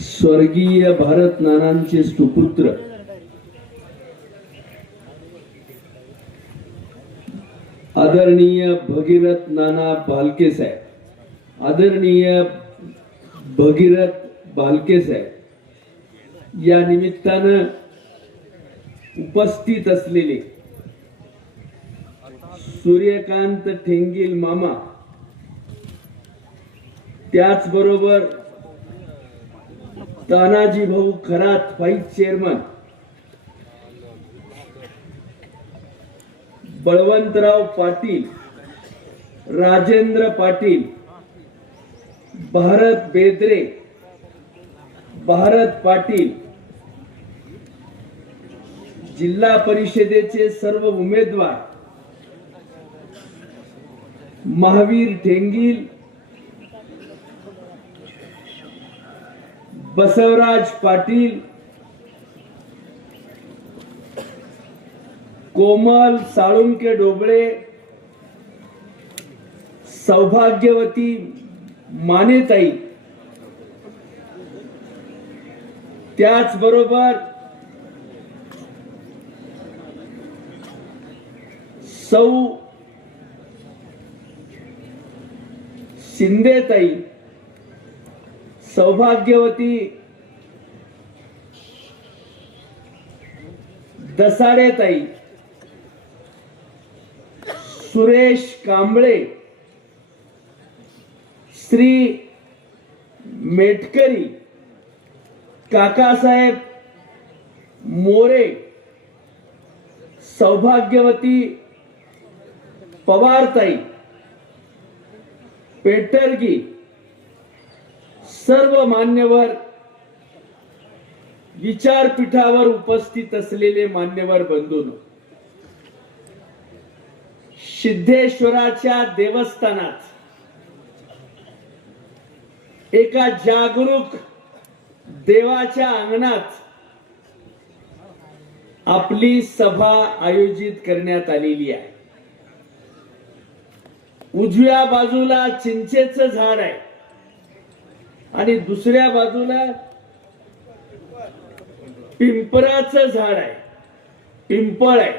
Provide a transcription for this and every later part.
स्वर्गीय भारत नानांचे सुपुत्र. आदरणीय भगीरथ नाना भालके साहेब. आदरणीय भगीरथ भालके साहेब. या निमित्तानं उपस्थित असलेले सूर्यकांत ठेंगील मामा त्याचबरोबर तानाजी भाऊ खरात व्हाईस चेअरमन बळवंतराव पाटील राजेंद्र पाटील भारत बेदरे भारत पाटील जिल्हा परिषदेचे सर्व उमेदवार महावीर ठेंगील बसवराज पाटील कोमल साळुंके डोबळे सौभाग्यवती मानेताई. त्याचबरोबर सौ शिंदेताई. सौभाग्यवती दसाडेताई सुरेश कांबळे श्री मेटकरी काकासाहेब मोरे सौभाग्यवती पवारताई पेटरगी सर्व मान्यवर विचारपीठावर उपस्थित असलेले मान्यवर बंधून सिद्धेश्वराच्या देवस्थानात एका जागरूक देवाच्या अंगणात आपली सभा आयोजित करण्यात आलेली आहे. उजव्या बाजूला चिंचेचं झाड आहे. आणि दुसऱ्या बाजूला पिंपराचं झाड आहे. पिंपळ आहे.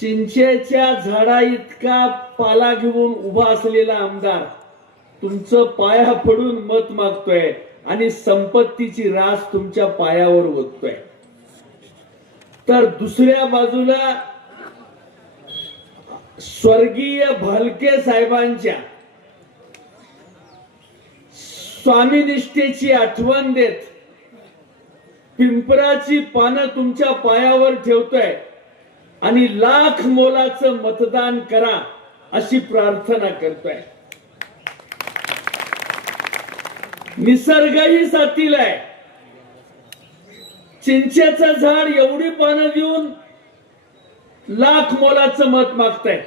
चिंचेच्या झाडा इतका पाला घेऊन उभा असलेला आमदार तुमचं पाया पडून मत मागतोय आणि संपत्तीची रास तुमच्या पायावर ओततोय. तर दुसऱ्या बाजूला स्वर्गीय भालके साहेबांच्या स्वामीनिष्ठेची आठवण देत पिंपराची पानं तुमच्या पायावर ठेवतोय आणि लाख मोलाचं मतदान करा अशी प्रार्थना करतोय. निसर्गही साथीला आहे चिंचेचं झाड एवढी पानं देऊन लाख मोलाचं मत मागताय.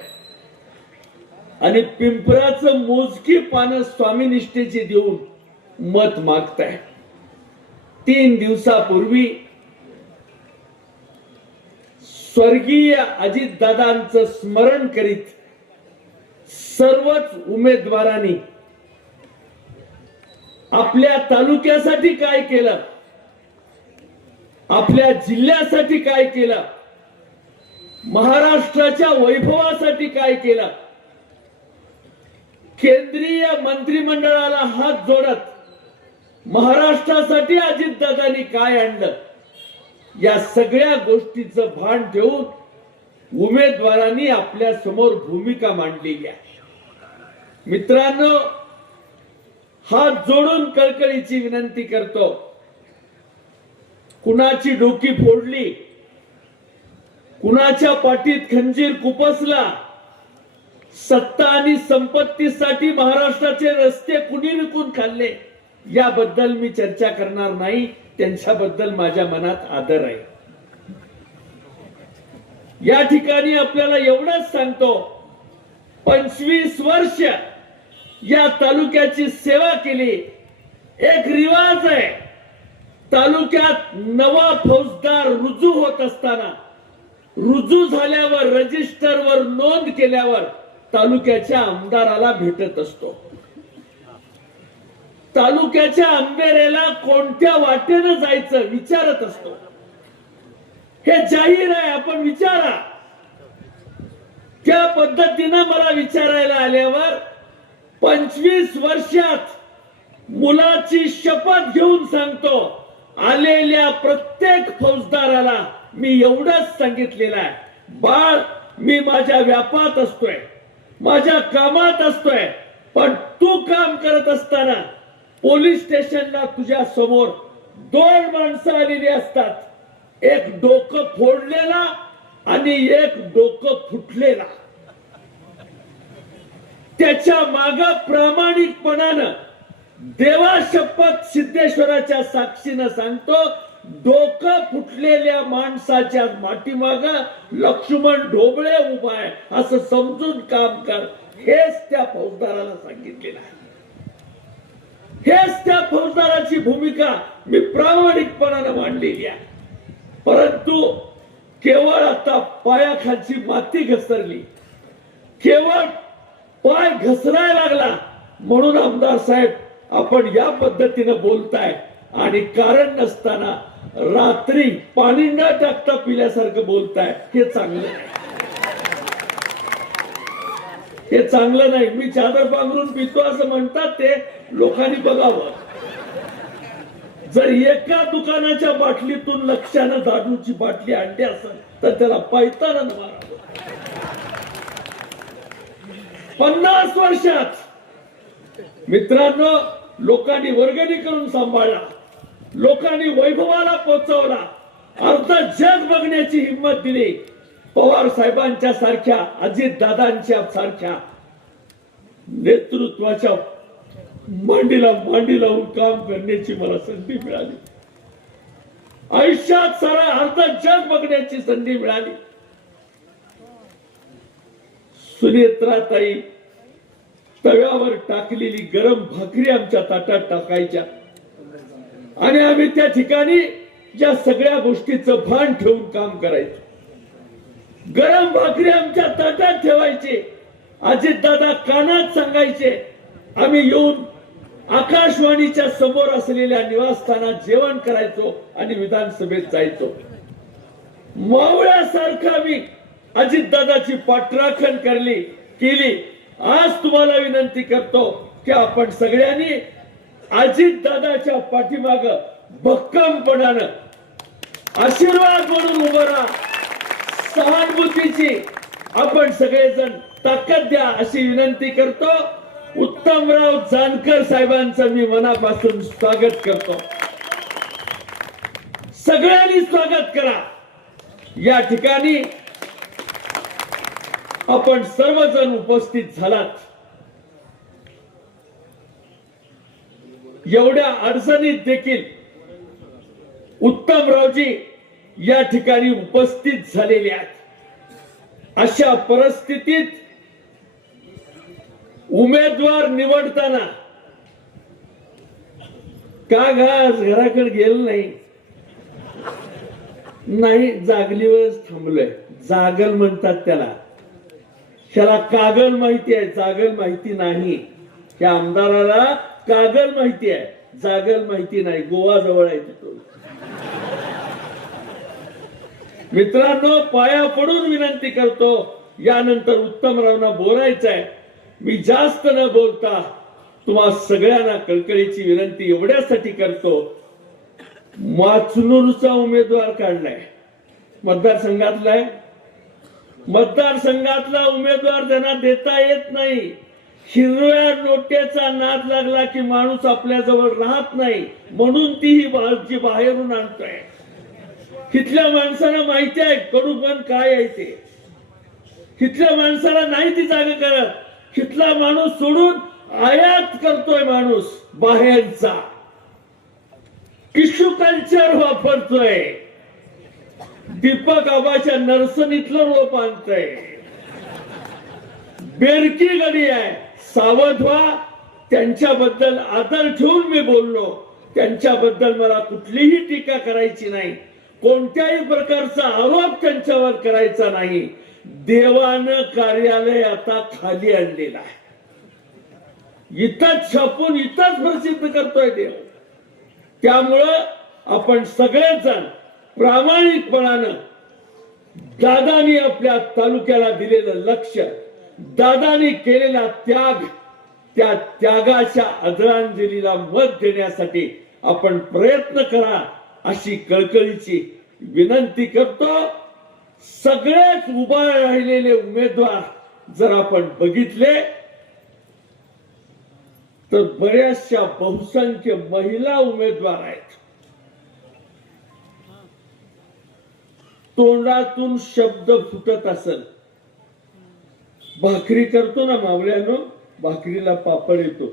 आणि पिंपराचं मोजकी पानं स्वामीनिष्ठेची देऊन मत मागताय. तीन दिवसापूर्वी स्वर्गीय अजितदादांचं स्मरण करीत सर्वच उमेदवारांनी आपल्या तालुक्यासाठी काय केलं? आपल्या जिल्ह्यासाठी काय केलं? महाराष्ट्राच्या वैभवासाठी काय केलं? केंद्रीय मंत्रिमंडळाला हात जोडत महाराष्ट्रासाठी अजितदादांनी काय आणलं? या सगळ्या गोष्टीचं भान ठेवून उमेदवारांनी आपल्यासमोर भूमिका मांडलेली आहे. मित्रांनो हात जोडून कळकळीची विनंती करतो. कुणाची डोकी फोडली कुणाच्या पाठीत खंजीर कुपसला? सत्ता आणि संपत्तीसाठी महाराष्ट्राचे रस्ते कुणी विकून खाल्ले? याबद्दल मी चर्चा करणार नाही. त्यांच्याबद्दल माझ्या मनात आदर आहे. या ठिकाणी आपल्याला एवढंच सांगतो पंचवीस वर्ष या तालुक्याची सेवा केली. एक रिवाज आहे तालुक्यात नवा फौजदार रुजू होत असताना रुजू झाल्यावर रजिस्टरवर नोंद केल्यावर तालुक्याच्या आमदाराला भेटत असतो. तालुक्याच्या आंबेरेला कोणत्या वाटेनं जायचं विचारत असतो. हे जाहीर आहे आपण विचारा. त्या पद्धतीनं मला विचारायला आल्यावर पंचवीस वर्षात मुलाची शपथ घेऊन सांगतो आलेल्या प्रत्येक फौजदाराला मी एवढंच सांगितलेलं आहे. बाळ मी माझ्या व्यापात असतोय. माझ्या कामात असतोय. पण तू काम करत असताना पोलीस स्टेशनला तुझ्या समोर दोन माणसं आलेली असतात. एक डोकं फोडलेला आणि एक डोकं फुटलेला. त्याच्या माग प्रामाणिकपणानं देवा शपथ सिद्धेश्वराच्या साक्षीनं सांगतो डोकं फुटलेल्या माणसाच्या माटीमाग लक्ष्मण ढोबळे उभा आहे. असं समजून काम कर. हेच त्या फौजदाराला सांगितलेलं आहे. हेच त्या फौजदाराची भूमिका मी प्रामाणिकपणानं मांडलेली आहे. परंतु केवळ आता पायाखालची माती घसरली. केवळ पाय घसरायला लागला. म्हणून आमदार साहेब आपण या पद्धतीनं बोलताय आणि कारण नसताना रात्री पाणी न टाकता पिल्यासारखं बोलताय. हे चांगलं हे चांगलं नाही. मी चादर पांघरून पितो असं म्हणतात ते लोकांनी बघावं. जर एका दुकानाच्या बाटलीतून लक्षानं दारूची बाटली आणली असेल तर त्याला पायताना मारावं. पन्नास वर्षात मित्रांनो लोकांनी वर्गणी करून सांभाळला लोकांनी वैभवाला पोचवला. अर्ध जग बघण्याची हिंमत दिली. पवार साहेबांच्या सारख्या अजित दादांच्या सारख्या नेतृत्वाच्या मांडीला मांडी लावून काम करण्याची मला संधी मिळाली. आयुष्यात सारा अर्ध जग बघण्याची संधी मिळाली. सुनेत्राताई तव्यावर टाकलेली गरम भाकरी आमच्या ताटात टाकायच्या. आणि आम्ही त्या ठिकाणी या सगळ्या गोष्टीचं भान ठेवून काम करायचो. गरम भाकरी आमच्या ताटात ठेवायचे. अजित दादा कानात सांगायचे आम्ही येऊन आकाशवाणीच्या समोर असलेल्या निवासस्थानात जेवण करायचो आणि विधानसभेत जायचो. मावळ्यासारखा मी अजितदादाची पाठराखण करली केली. आज तुम्हाला विनंती करतो की आपण सगळ्यांनी अजितदादाच्या पाठीमाग भक्कमपणानं आशीर्वाद म्हणून उभं राहा. सहानुभूतीची आपण सगळेजण ताकद द्या अशी विनंती करतो. उत्तमराव जानकर साहेबांचं मी मनापासून स्वागत करतो. सगळ्यांनी स्वागत करा. या ठिकाणी आपण सर्वजण उपस्थित झालात. एवढ्या अडचणीत देखील उत्तमरावजी या ठिकाणी उपस्थित झालेले आहेत. अशा परिस्थितीत उमेदवार निवडताना का घास घराकडे गेलं नाही? नाही जागलीवरच थांबलोय. जागल म्हणतात त्याला. त्याला कागल माहिती आहे. जागल माहिती नाही. त्या आमदाराला कागल माहिती आहे. जागल माहिती नाही. गोवा जवळ आहे तिथून. मित्रांनो पाया पडून विनंती करतो. यानंतर उत्तमरावना बोलायचं आहे मी जास्त न बोलता तुम्हा सगळ्यांना कळकळीची विनंती एवढ्यासाठी करतो. माचनूरचा उमेदवार काढलाय. मतदारसंघातलाय. आहे मतदारसंघातला उमेदवार त्यांना देता येत नाही हिरव्या नोट्याचा नाद लागला की माणूस आपल्या जवळ राहत नाही म्हणून ती ही भाजी बाहेरून आणतोय. तिथल्या माणसाला माहिती आहे कडूपण काय आहे ते. तिथल्या माणसाला नाही ती जागा करत. तिथला माणूस सोडून आयात करतोय माणूस बाहेरचा. टिश्यू कल्चर वापरतोय. दीपक आबाच्या नर्सनीतलं रोप आणतोय. बेरकी गडी आहे. सावध व्हा. त्यांच्याबद्दल आदर ठेवून मी बोललो. त्यांच्याबद्दल मला कुठलीही टीका करायची नाही. कोणत्याही प्रकारचा आरोप त्यांच्यावर करायचा नाही. देवानं कार्यालय आता खाली आणलेलं आहे. इथंच छापून इथंच प्रसिद्ध करतोय देव. त्यामुळं आपण सगळेजण प्रामाणिकपणानं दादानी आपल्या तालुक्याला दिलेलं लक्ष दादाने केलेला त्याग त्या त्यागाच्या आदरांजलीला मत देण्यासाठी आपण प्रयत्न करा अशी कळकळीची विनंती करतो. सगळेच उभा राहिलेले उमेदवार जर आपण बघितले तर बऱ्याचशा बहुसंख्य महिला उमेदवार आहेत. तोंडातून शब्द फुटत असेल. भाकरी करतो ना मावळ्यानं भाकरीला पापड येतो.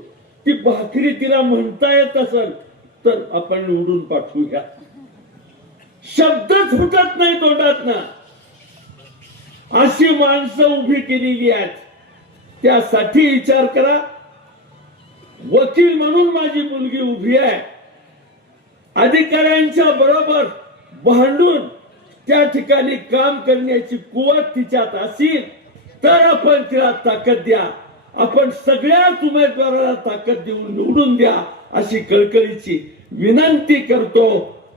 ती भाकरी तिला म्हणता येत असेल तर आपण निवडून पाठवूया. शब्दच फुटत नाही तोंडात ना अशी माणसं उभी केलेली आहेत. त्यासाठी विचार करा. वकील म्हणून माझी मुलगी उभी आहे. अधिकाऱ्यांच्या बरोबर भांडून त्या ठिकाणी काम करण्याची कुवत तिच्यात असेल तर आपण तिला ताकद द्या. आपण सगळ्याच उमेदवाराला ताकद देऊन निवडून द्या अशी कळकळीची विनंती करतो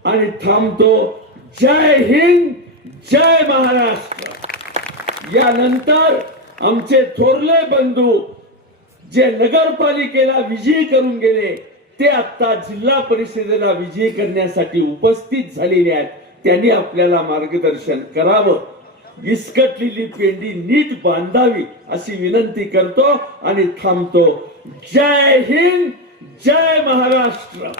आणि थांबतो. जय हिंद जय महाराष्ट्र. यानंतर आमचे थोरले बंधू जे नगरपालिकेला विजयी करून गेले ते आता जिल्हा परिषदेला विजयी करण्यासाठी उपस्थित झालेले आहेत. त्यांनी आपल्याला मार्गदर्शन करावं. विस्कटलेली पेंडी नीट बांधावी अशी विनंती करतो आणि थांबतो. जय हिंद जय महाराष्ट्र.